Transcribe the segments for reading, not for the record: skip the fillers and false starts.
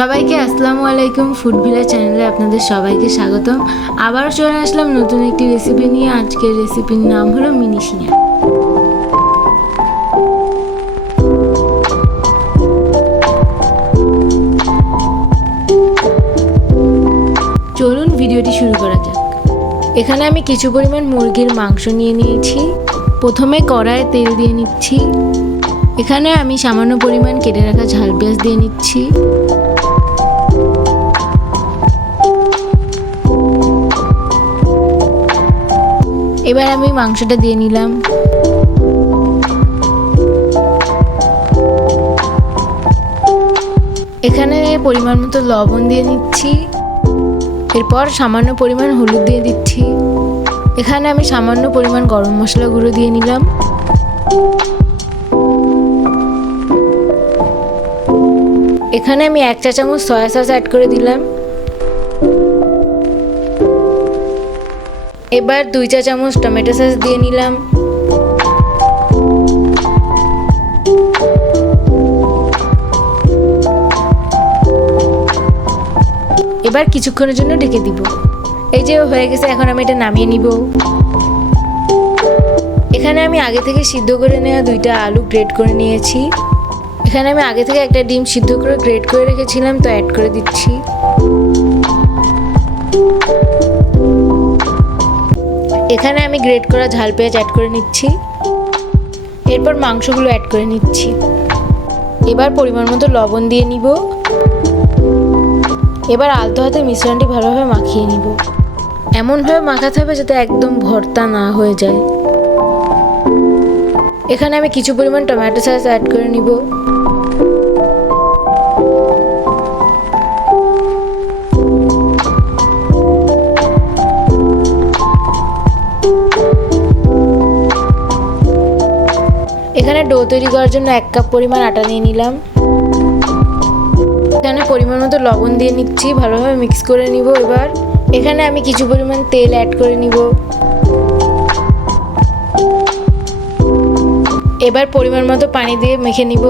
সবাইকে আসসালামু আলাইকুম। ফুড ভিলেজ চ্যানেলে আপনাদের সবাইকে স্বাগতম। আবারও চলে আসলাম নতুন একটি রেসিপি নিয়ে। আজকের রেসিপির নাম হলো মিনি সিঙ্গারা। চলুন ভিডিওটি শুরু করা যাক। এখানে আমি কিছু পরিমাণ মুরগির মাংস নিয়ে নিয়েছি। প্রথমে কড়াইয়ে তেল দিয়ে নিচ্ছি। এখানে আমি সামান্য পরিমাণ কেটে রাখা ঝাল পেঁয়াজ দিয়ে নিচ্ছি। এবার আমি মাংসটা দিয়ে নিলাম। এখানে পরিমাণ মতো লবণ দিয়ে নিচ্ছি। এরপর সামান্য পরিমাণ হলুদ দিয়ে দিচ্ছি। এখানে আমি সামান্য পরিমাণ গরম মশলা গুঁড়ো দিয়ে নিলাম। এখানে আমি 1 চা চামচ সয়া সস অ্যাড করে দিলাম। এবার 2 চা চামচ টমেটো সস দিয়ে নিলাম। এবার কিছুক্ষণের জন্য ঢেকে দিব। এই যে হয়ে গেছে, এখন আমি এটা নামিয়ে নিব। এখানে আমি আগে থেকে সিদ্ধ করে নেওয়া 2টা আলু গ্রেট করে নিয়েছি। এখানে আমি আগে থেকে একটা ডিম সিদ্ধ করে গ্রেট করে রেখেছিলাম, তো অ্যাড করে দিচ্ছি। এখানে আমি গ্রেট করা ঝাল পেঁয়াজ অ্যাড করে নিচ্ছি। এরপর মাংসগুলো অ্যাড করে নিচ্ছি। এবার পরিমাণ মতো লবণ দিয়ে নিব। এবার আলতো হাতে মিশ্রণটি ভালোভাবে মাখিয়ে নিব। এমনভাবে মাখাতে হবে যাতে একদম ভর্তা না হয়ে যায়। এখানে আমি কিছু পরিমাণ টমেটো সস অ্যাড করে নিব। এখানে ডো তৈরি করার জন্য 1 কাপ পরিমাণ আটা নিয়ে নিলাম। এখানে পরিমাণ মতো লবণ দিয়ে নিচ্ছি, ভালোভাবে মিক্স করে নিব। এখানে আমি কিছু পরিমাণ তেল অ্যাড করে নিব। এবার পরিমাণ মতো পানি দিয়ে মেখে নিব।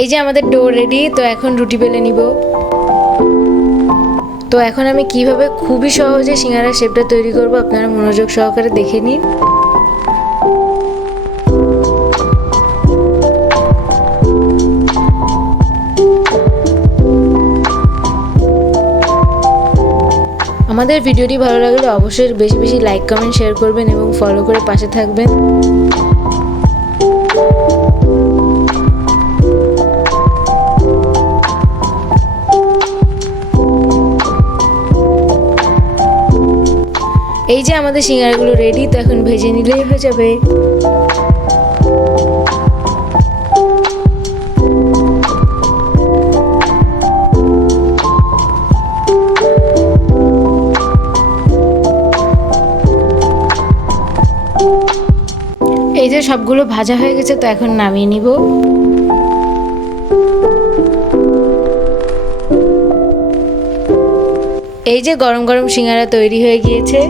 এই যে আমাদের ডো রেডি। তো এখন রুটি বেলে নিব। তো এখন আমি কিভাবে খুবই সহজে সিঙ্গারার শেপটা তৈরি করব আপনারা মনোযোগ সহকারে দেখে নিন। আমাদের ভিডিওটি ভালো লাগলে অবশ্যই বেশি বেশি লাইক কমেন্ট শেয়ার করবেন এবং ফলো করে পাশে থাকবেন। এই যে আমাদের সিঙ্গারাগুলো রেডি। তো এখন ভেজে নিলেই হয়ে যাবে। এই যে সবগুলো ভাজা হয়ে গেছে, তো এখন নামিয়ে নিব। এই যে গরম গরম সিঙ্গারা তৈরি হয়ে গিয়েছে।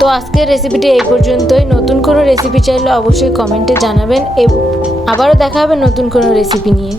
তো আজকের রেসিপিটি এই পর্যন্তই। নতুন কোনো রেসিপি চাইলে অবশ্যই কমেন্টে জানাবেন এবং আবারও দেখা হবে নতুন কোনো রেসিপি নিয়ে।